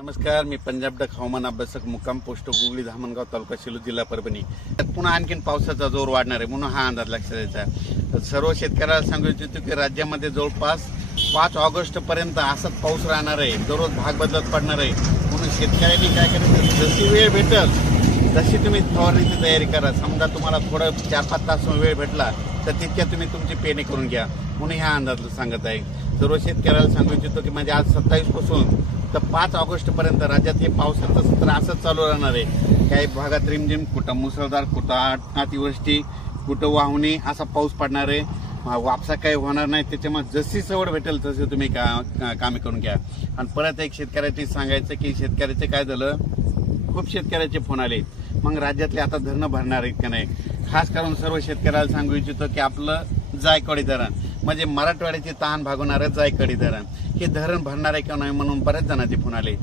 नमस्कार, मी पंजाब डक हवामान अभ्यासक मुक्काम पोस्ट गुगली धामणगाव तालुका शिरूर जिल्हा परभणी. त्यात पुन्हा आणखीन पावसाचा जोर वाढणार आहे म्हणून हा अंदाज लक्षात द्यायचा. सर्व शेतकऱ्याला सांगू इच्छितो की राज्यामध्ये जवळपास 5 ऑगस्ट पर्यंत असाच पाऊस राहणार आहे. दररोज भाग बदलत पडणार आहे. म्हणून शेतकऱ्यांनी काय करायचं, जशी वेळ भेटेल तशी तुम्ही फवारणीची तयारी करा. समजा तुम्हाला थोडं 4-5 तास वेळ भेटला तर तितक्या तुम्ही तुमची पेरणी करून घ्या म्हणून ह्या अंदाज सांगत आहे. सर्व शेतकऱ्याला सांगू इच्छितो की म्हणजे आज 27 पासून तर 5 ऑगस्ट पर्यंत राज्यात हे पावसाचं सत्र असंच चालू राहणार आहे. काही भागात रिमझिम, कुठं मुसळधार, कुठं अतिवृष्टी, कुठं वाहुणी असा पाऊस पडणार आहे. वापसा काही होणार नाही. त्याच्यामुळे जशी सवड भेटेल तसे तुम्ही कामे करून घ्या. आणि परत एक शेतकऱ्याची सांगायचं की शेतकऱ्याचे काय झालं, खूप शेतकऱ्याचे फोन आले. मग राज्यातले आता धरणं भरणार आहेत का नाही. खास करून सर्व शेतकऱ्याला सांगू इच्छितो की आपलं जायकवाडी धरण म्हणजे मराठवाड्याची तहान भागवणारं जायकवाडी धरण हे धरण भरणार आहे का नाही म्हणून बऱ्याच जणांचे फोन आले.